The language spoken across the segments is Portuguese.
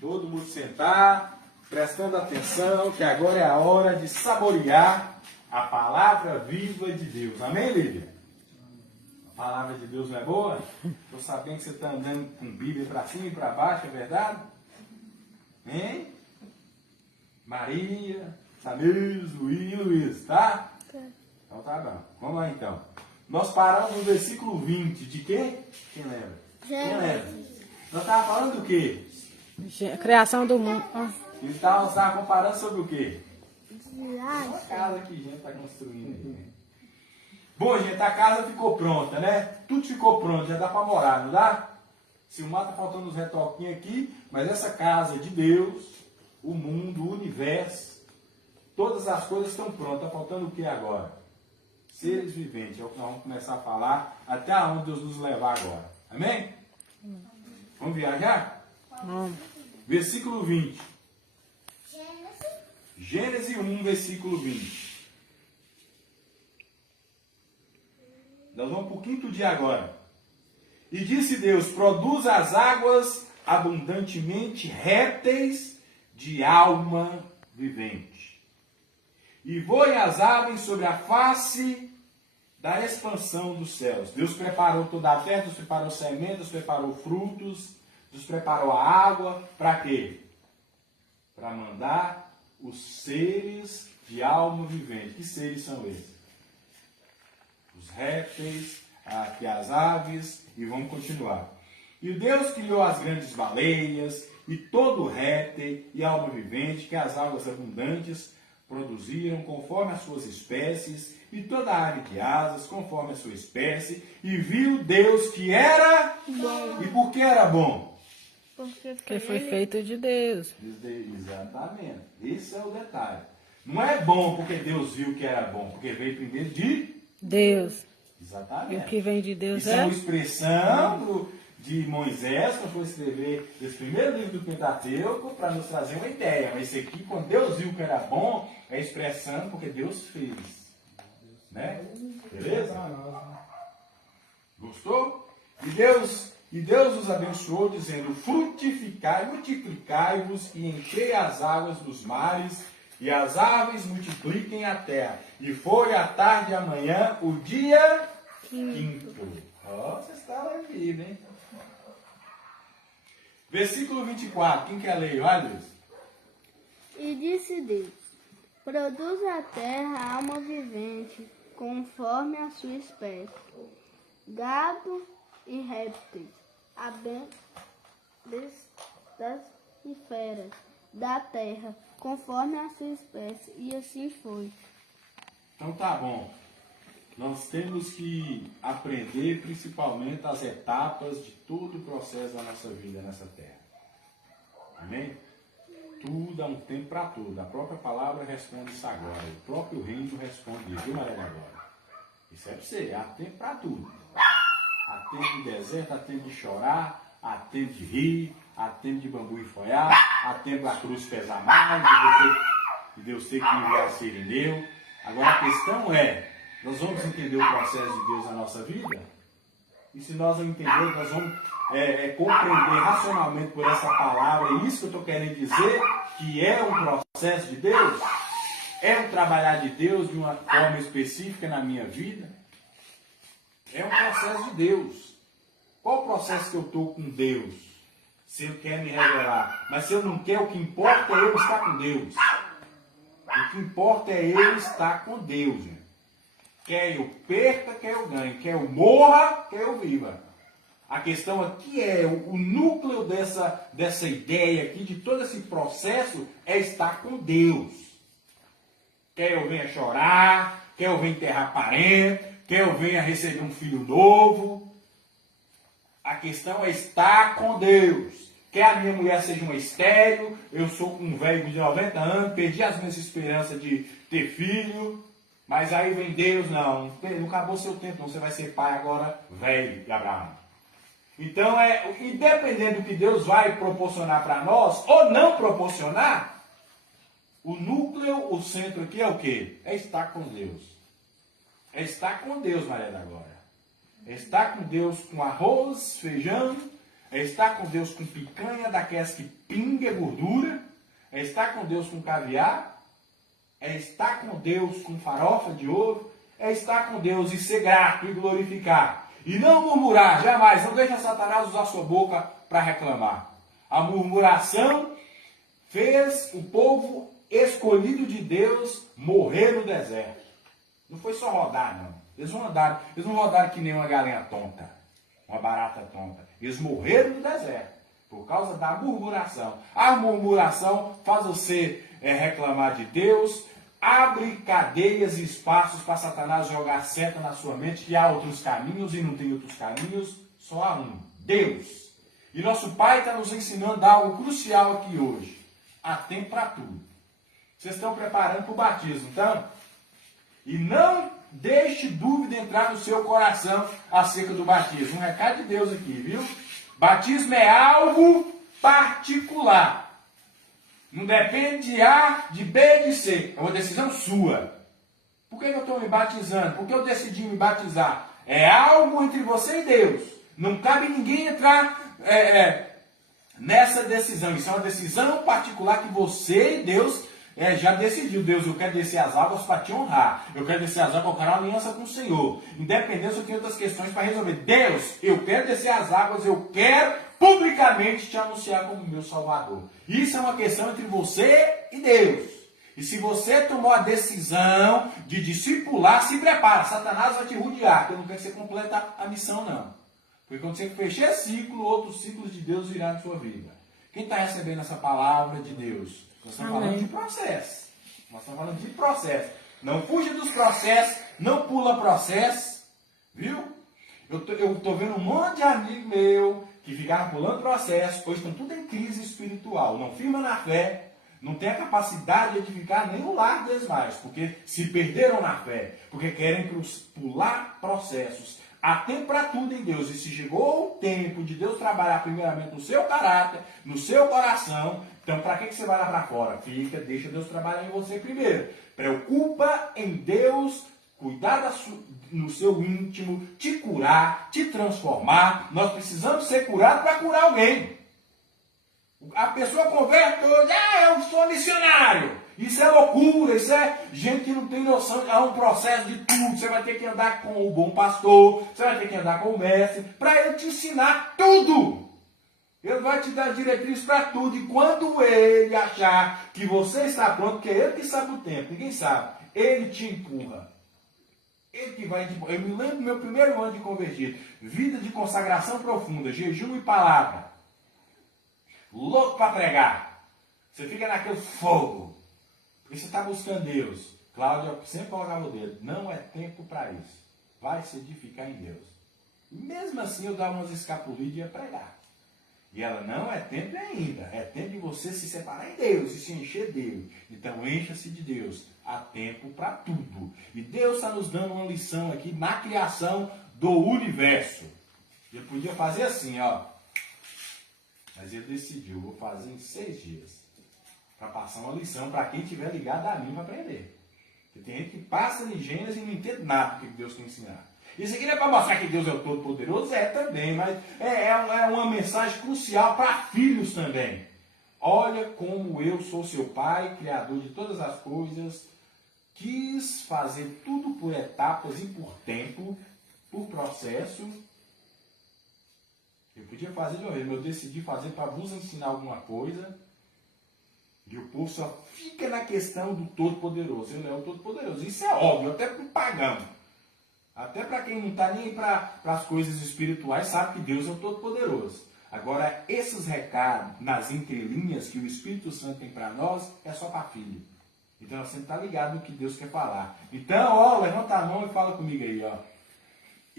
Todo mundo sentar, prestando atenção, que agora é a hora de saborear a palavra viva de Deus. Amém, Lídia? A palavra de Deus não é boa? Estou sabendo que você está andando com Bíblia para cima e para baixo, é verdade? Hein? Maria, Samir, Luiz, tá? Então tá bom. Vamos lá então. Nós paramos no versículo 20. De quê? Quem lembra? Quem lembra? Nós estávamos falando do quê? A criação do mundo. Ele estava comparando sobre o quê? Uma casa que a gente está construindo aí. Né? Bom, gente, a casa ficou pronta, né? Tudo ficou pronto, já dá para morar, não dá? Silmar está faltando uns retoquinhos aqui, mas essa casa de Deus, o mundo, o universo, todas as coisas estão prontas. Está faltando o que agora? Seres viventes, é o que nós vamos começar a falar, até onde Deus nos levar agora. Amém? Vamos viajar? Versículo 20. Gênesis 1, versículo 20. Nós vamos para o quinto dia agora. E disse Deus: produz as águas abundantemente répteis de alma vivente. E voem as aves sobre a face da expansão dos céus. Deus preparou toda a terra, Deus preparou sementes, Deus preparou frutos, Deus preparou a água. Para quê? Para mandar os seres de alma vivente. Que seres são esses? Os répteis, aqui as aves, e vamos continuar. E o Deus criou as grandes baleias, e todo réptil e alma vivente, que as águas abundantes produziram conforme as suas espécies, e toda a ave de asas conforme a sua espécie, e viu Deus que era bom. E por que era bom? Porque foi feito de Deus. Exatamente. Esse é o detalhe. Não é bom porque Deus viu que era bom, porque veio primeiro de Deus. Exatamente. E o que vem de Deus Isso é uma expressão de Moisés, quando foi escrever esse primeiro livro do Pentateuco, para nos trazer uma ideia. Mas esse aqui, quando Deus viu que era bom, é expressando porque Deus fez. Né? Beleza? Gostou? E Deus os abençoou, dizendo: frutificai, multiplicai-vos e enchei as águas dos mares, e as aves multipliquem a terra. E foi a tarde e a manhã o dia quinto. Ó, vocês estavam aqui, né? Versículo 24. Quem quer ler? Vai, Luiz. E disse Deus: produz a terra alma vivente, conforme a sua espécie, gado e répteis, bestas e feras da terra, conforme a sua espécie. E assim foi. Então tá bom. Nós temos que aprender principalmente as etapas de todo o processo da nossa vida nessa terra. Amém? Tudo há um tempo para tudo. A própria palavra responde isso agora. O próprio reino responde isso. Viu, Maria agora? Isso é para você. Há tempo para tudo. Há tempo de deserto, há tempo de chorar, há tempo de rir, há tempo de bambu enfolhar, há tempo da cruz pesar mais, de Deus ter que enviar Sirineu. Agora a questão é, nós vamos entender o processo de Deus na nossa vida? E se nós não entendermos, nós vamos compreender racionalmente por essa palavra, é isso que eu estou querendo dizer, que é um processo de Deus? É um trabalhar de Deus de uma forma específica na minha vida? É um processo de Deus. Qual o processo que eu estou com Deus? Se Ele quer me revelar. Mas se eu não quero, o que importa é eu estar com Deus. O que importa é eu estar com Deus. Gente. Quer eu perca, quer eu ganhe. Quer eu morra, quer eu viva. A questão aqui é o núcleo dessa ideia aqui, de todo esse processo, é estar com Deus. Quer eu venha chorar, quer eu venha enterrar parente, quer eu venha receber um filho novo. A questão é estar com Deus. Quer a minha mulher seja uma estéril, eu sou um velho de 90 anos, perdi as minhas esperanças de ter filho, mas aí vem Deus, não acabou seu tempo, não, você vai ser pai agora velho de Abraão. Então, independente do que Deus vai proporcionar para nós, ou não proporcionar, o núcleo, o centro aqui é o quê? É estar com Deus. É estar com Deus, Maria da Glória. É estar com Deus com arroz, feijão, É estar com Deus com picanha daquelas que pinga gordura. É estar com Deus com caviar. É estar com Deus com farofa de ovo. É estar com Deus e ser grato e glorificar. E não murmurar, jamais. Não deixa Satanás usar sua boca para reclamar. A murmuração fez o povo escolhido de Deus morrer no deserto. Não foi só rodar, não. Eles não rodaram que nem uma galinha tonta, uma barata tonta. Eles morreram no deserto por causa da murmuração. A murmuração faz você reclamar de Deus, abre cadeias e espaços para Satanás jogar seta na sua mente que há outros caminhos e não tem outros caminhos, só há um, Deus. E nosso Pai está nos ensinando algo crucial aqui hoje. Há tempo para tudo. Vocês estão preparando para o batismo, então? E não deixe dúvida entrar no seu coração acerca do batismo. Um recado de Deus aqui, viu? Batismo é algo particular. Não depende de A, de B, de C. É uma decisão sua. Por que eu estou me batizando? Por que eu decidi me batizar? É algo entre você e Deus. Não cabe ninguém entrar nessa decisão. Isso é uma decisão particular que você e Deus já decidiu. Deus, eu quero descer as águas para te honrar. Eu quero descer as águas para criar uma aliança com o Senhor. Independente, eu tenho outras questões para resolver. Deus, eu quero descer as águas, eu quero publicamente te anunciar como meu Salvador. Isso é uma questão entre você e Deus. E se você tomou a decisão de discipular, se prepara. Satanás vai te rodear, porque eu não quero que você complete a missão, não. Porque quando você fechar ciclo, outros ciclos de Deus virão na sua vida. Quem está recebendo essa palavra de Deus? Nós estamos falando de processo. Nós estamos falando de processo. Não fuja dos processos, não pula processo. Viu? Eu estou vendo um monte de amigo meu que ficaram pulando processo, hoje estão tudo em crise espiritual. Não firma na fé, não tem a capacidade de edificar nem o lar deles mais, porque se perderam na fé, porque querem pular processos. Há tempo para tudo em Deus. E se chegou o tempo de Deus trabalhar primeiramente no seu caráter, no seu coração, então para que você vai lá para fora? Fica, deixa Deus trabalhar em você primeiro. Preocupa em Deus, cuidar no seu íntimo, te curar, te transformar. Nós precisamos ser curados para curar alguém. A pessoa converte hoje, eu sou missionário. Isso é loucura, isso é gente que não tem noção. Há um processo de tudo. Você vai ter que andar com o bom pastor, você vai ter que andar com o mestre, para ele te ensinar tudo. Ele vai te dar diretriz para tudo. E quando ele achar que você está pronto, porque é ele que sabe o tempo, ninguém sabe, ele te empurra. Ele que vai te empurrar. Eu me lembro do meu primeiro ano de convertido. Vida de consagração profunda, jejum e palavra. Louco para pregar. Você fica naquele fogo. Porque você está buscando Deus. Cláudia sempre colocava o dedo. Não é tempo para isso. Vai se edificar em Deus. E mesmo assim eu dava umas escapulidas e ia pregar. E ela, não é tempo ainda. É tempo de você se separar em Deus e se encher dele. Então encha-se de Deus. Há tempo para tudo. E Deus está nos dando uma lição aqui na criação do universo. Ele podia fazer assim, ó. Mas ele decidiu, vou fazer em 6 dias. Para passar uma lição para quem estiver ligado a mim para aprender. Porque tem gente que passa em Gênesis e não entende nada do que Deus quer ensinar. Isso aqui não é para mostrar que Deus é o Todo-Poderoso? É também, mas é uma mensagem crucial para filhos também. Olha como eu sou seu pai, criador de todas as coisas, quis fazer tudo por etapas e por tempo, por processo. Eu podia fazer de uma vez, mas eu decidi fazer para vos ensinar alguma coisa. E o povo só fica na questão do Todo-Poderoso. Ele é o Todo-Poderoso. Isso é óbvio, até para o pagão. Até para quem não está nem para as coisas espirituais, sabe que Deus é o Todo-Poderoso. Agora, esses recados nas entrelinhas que o Espírito Santo tem para nós, é só para filho. Então, você está ligado no que Deus quer falar. Então, levanta a mão e fala comigo aí, ó.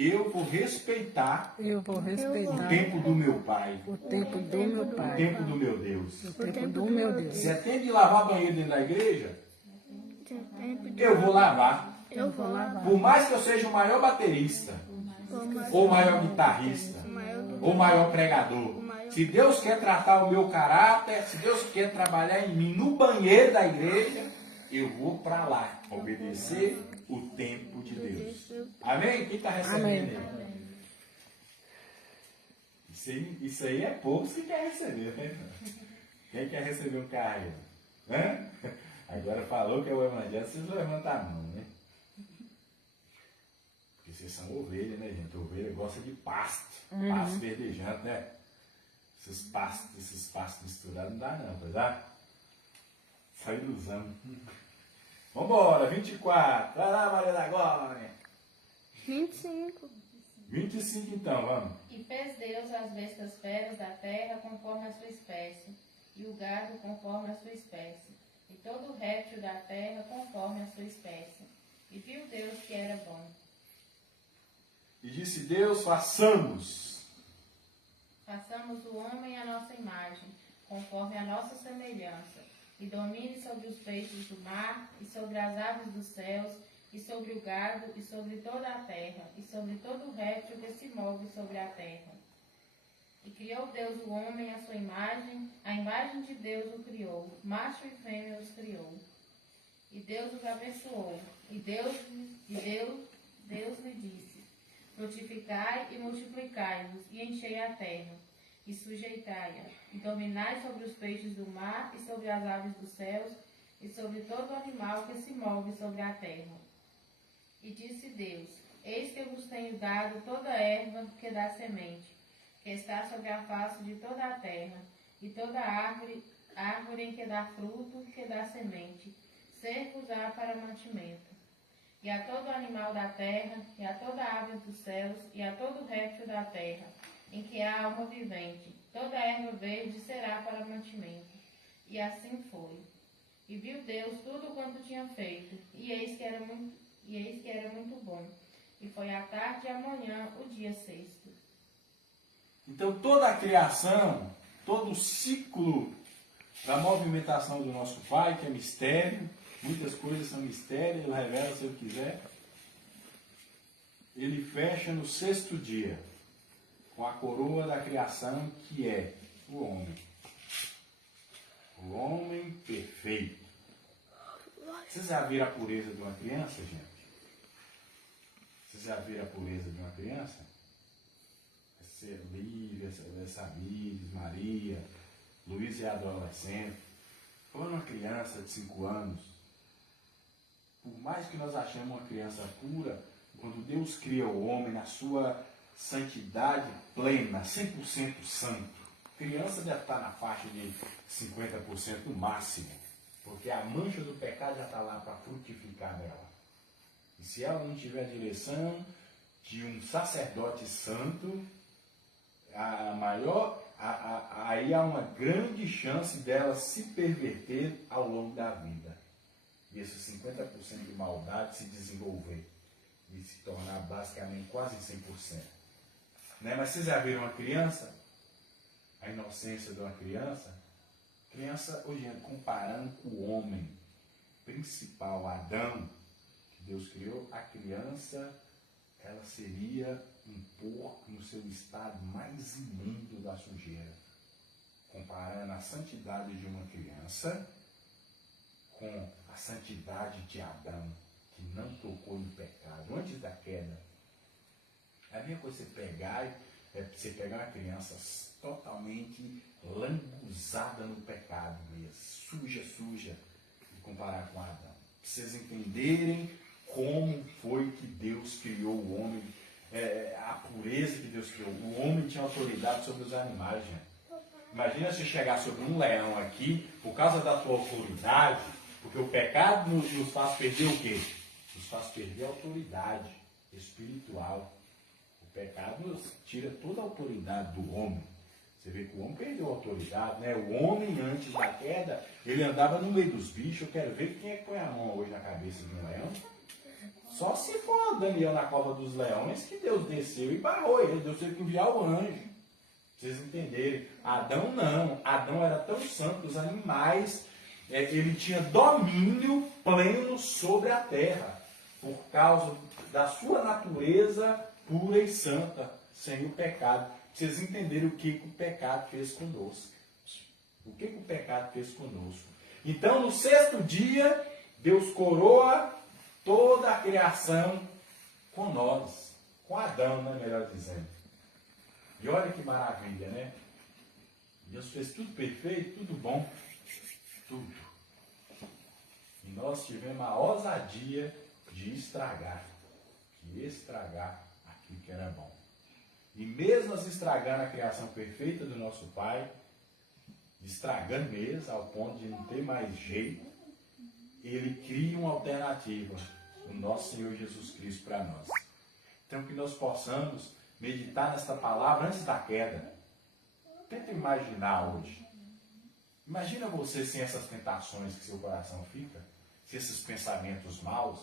Eu vou respeitar o tempo do meu pai. O tempo do meu O pai. tempo do meu Deus. O tempo do meu Deus. Se é tempo de lavar banheiro dentro da igreja, eu vou lavar. Eu vou lavar. Por mais que eu seja o maior baterista, ou o maior guitarrista, ou o maior pregador. Se Deus quer tratar o meu caráter, se Deus quer trabalhar em mim no banheiro da igreja, eu vou para lá, obedecer o tempo de Deus. Amém? Quem está recebendo? Amém. Isso aí é pouco que quer receber, né? Quem quer receber um carro? Hã? Agora falou que é o evangelho, vocês levantam a mão, né? Porque vocês são ovelha, né, gente? Ovelha gosta de pasto. Pasto verdejante, né? Esses pastos misturados não dá não, pois dá? Só ilusão. Vambora, 24. Vai lá, Maria da Glória. 25. 25 então, vamos. E fez Deus as bestas feras da terra conforme a sua espécie, e o gado conforme a sua espécie, e todo o réptil da terra conforme a sua espécie. E viu Deus que era bom. E disse Deus, façamos o homem à nossa imagem, conforme a nossa semelhança, e domine sobre os peixes do mar, e sobre as aves dos céus, e sobre o gado, e sobre toda a terra, e sobre todo o réptil que se move sobre a terra. E criou Deus o homem à sua imagem, a imagem de Deus o criou, macho e fêmea os criou. E Deus os abençoou, e Deus lhe disse: frutificai e multiplicai-vos, e enchei a terra, e sujeitai-a, e dominai sobre os peixes do mar, e sobre as aves dos céus, e sobre todo animal que se move sobre a terra. E disse Deus: eis que eu vos tenho dado toda erva que dá semente, que está sobre a face de toda a terra, e toda árvore em que dá fruto, que dá semente, ser-vos-á para mantimento. E a todo animal da terra, e a toda ave dos céus, e a todo réptil da terra, em que há alma vivente, toda erva verde será para mantimento. E assim foi. E viu Deus tudo quanto tinha feito, e eis que era muito bom. E foi a tarde e a manhã o dia sexto. Então toda a criação, todo o ciclo da movimentação do nosso Pai, que é mistério, muitas coisas são mistério, Ele revela se Ele quiser. Ele fecha no sexto dia, com a coroa da criação, que é o homem. O homem perfeito. Vocês já viram a pureza de uma criança, gente? Vocês já viram a pureza de uma criança? Lívia, Samires, Maria, Luiz é adolescente. Falando uma criança de 5 anos, por mais que nós achemos uma criança pura, quando Deus cria o homem na sua santidade plena, 100% santo, a criança deve estar na faixa de 50% no máximo, porque a mancha do pecado já está lá para frutificar nela. E se ela não tiver a direção de um sacerdote santo, aí há uma grande chance dela se perverter ao longo da vida. E esse 50% de maldade se desenvolver e se tornar basicamente quase 100%. Né? Mas vocês já viram uma criança? A inocência de uma criança? Criança, hoje, comparando com o homem principal, Adão, que Deus criou, a criança, ela seria um porco no seu estado mais imundo da sujeira. Comparando a santidade de uma criança com a santidade de Adão, que não tocou no pecado antes da queda. É a mesma coisa você pegar uma criança totalmente lambuzada no pecado mesmo, suja, e comparar com Adão. Pra vocês entenderem como foi que Deus criou o homem, a pureza que Deus criou. O homem tinha autoridade sobre os animais, gente. Imagina se chegar sobre um leão aqui, por causa da tua autoridade, porque o pecado nos faz perder o quê? Nos faz perder a autoridade espiritual. O pecado nos tira toda a autoridade do homem. Você vê que o homem perdeu a autoridade, né? O homem, antes da queda, ele andava no meio dos bichos. Eu quero ver quem é que põe a mão hoje na cabeça de um leão. Só se for Daniel na cova dos leões, que Deus desceu e barrou ele. Deus teve que enviar o anjo. Vocês entenderem. Adão não. Adão era tão santo que os animais, ele tinha domínio pleno sobre a terra, por causa da sua natureza pura e santa, sem o pecado. Vocês entenderem o que o pecado fez conosco. O que o pecado fez conosco. Então, no sexto dia, Deus coroa toda a criação com nós. Com Adão, né, melhor dizendo. E olha que maravilha, né? Deus fez tudo perfeito, tudo bom, tudo. E nós tivemos a ousadia de estragar aquilo que era bom. E mesmo nós estragando a criação perfeita do nosso Pai, estragando mesmo, ao ponto de não ter mais jeito, Ele cria uma alternativa, o nosso Senhor Jesus Cristo para nós. Então que nós possamos meditar nesta palavra antes da queda. Tenta imaginar hoje. Imagina você sem essas tentações que seu coração fica, sem esses pensamentos maus.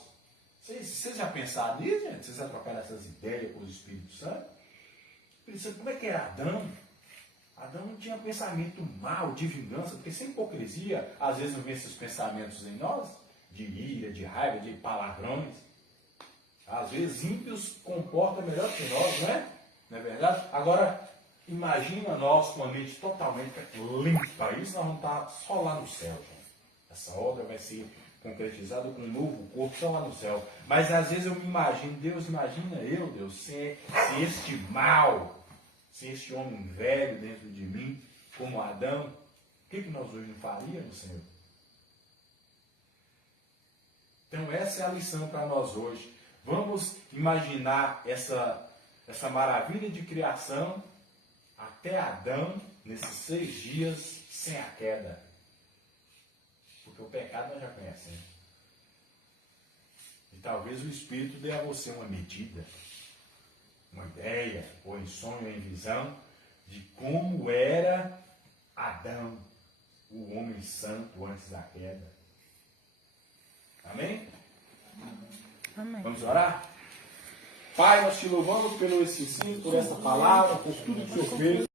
Vocês já pensaram nisso, gente? Vocês já trocaram essas ideias com o Espírito Santo? Pensando, como é que era Adão? Adão não tinha pensamento mal, de vingança, porque sem hipocrisia, às vezes não vem esses pensamentos em nós, de ira, de raiva, de palavrões. Às vezes ímpios comportam melhor que nós, não é? Não é verdade? Agora, imagina nós com a mente totalmente limpa. Isso nós vamos estar só lá no céu, gente. Essa obra vai ser concretizada com um novo corpo só lá no céu. Mas às vezes eu me imagino, Deus, imagina eu, Deus, sem este mal, sem este homem velho dentro de mim, como Adão, o que nós hoje não faríamos, Senhor? Então essa é a lição para nós hoje. Vamos imaginar essa maravilha de criação até Adão, nesses 6 dias sem a queda. Porque o pecado nós já conhecemos. E talvez o Espírito dê a você uma medida, uma ideia, ou em sonho, ou em visão, de como era Adão, o homem santo antes da queda. Amém? Amém. Vamos orar? Pai, nós te louvamos pelo esse ensino, por essa palavra, por tudo que o Senhor fez.